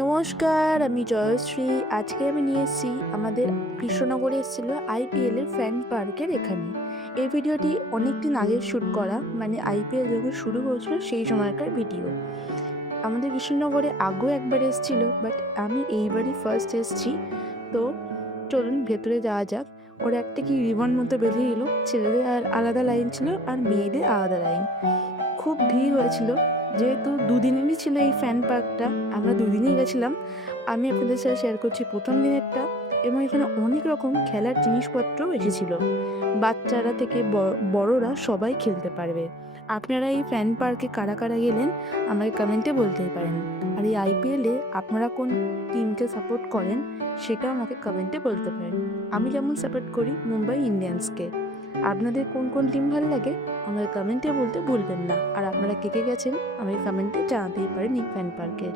নমস্কার, আমি জয়শ্রী। আজকে আমি নিয়ে এসেছি আমাদের কৃষ্ণনগরে এসেছিল আইপিএল এর ফ্যান পার্কের এখানে। এই ভিডিওটি অনেক দিন আগে শ্যুট করা, মানে আইপিএল যখন শুরু হয়েছিল সেই সময়কার ভিডিও। আমাদের কৃষ্ণনগরে আগেও একবার এসেছিল, বাট আমি এইবারই ফার্স্ট এসেছি। তো চলুন ভেতরে যাওয়া যাক। ওরা একটা কি রিবন মতো বেঁধে দিল, ছেলেদের আর আলাদা লাইন ছিল আর মেয়েদের আলাদা লাইন। খুব ভিড় হয়েছিল, যেহেতু দুদিনেরই ছিল এই ফ্যান পার্কটা, আমরা দুদিনই গেছিলাম। আমি আপনাদের সাথে শেয়ার করছি প্রথম দিনেরটা। এবং এখানে অনেক রকম খেলার জিনিসপত্রও এসেছিল, বাচ্চারা থেকে বড়রা সবাই খেলতে পারবে। আপনারা এই ফ্যান পার্কে কারা কারা গেলেন আমাকে কমেন্টে বলতেই পারেন। আর এই আইপিএলে আপনারা কোন টিমকে সাপোর্ট করেন সেটাও আমাকে কমেন্টে বলতে পারেন। আমি যেমন সাপোর্ট করি মুম্বাই ইন্ডিয়ান্সকে। আপনাদের কোন কোন টিম ভালো লাগে আমাকে কমেন্টে বলতে ভুলবেন না। আর আপনারা কে কে গেছেন আমাকে কমেন্টে জানাতেই পারেন এই ফ্যান পার্কে।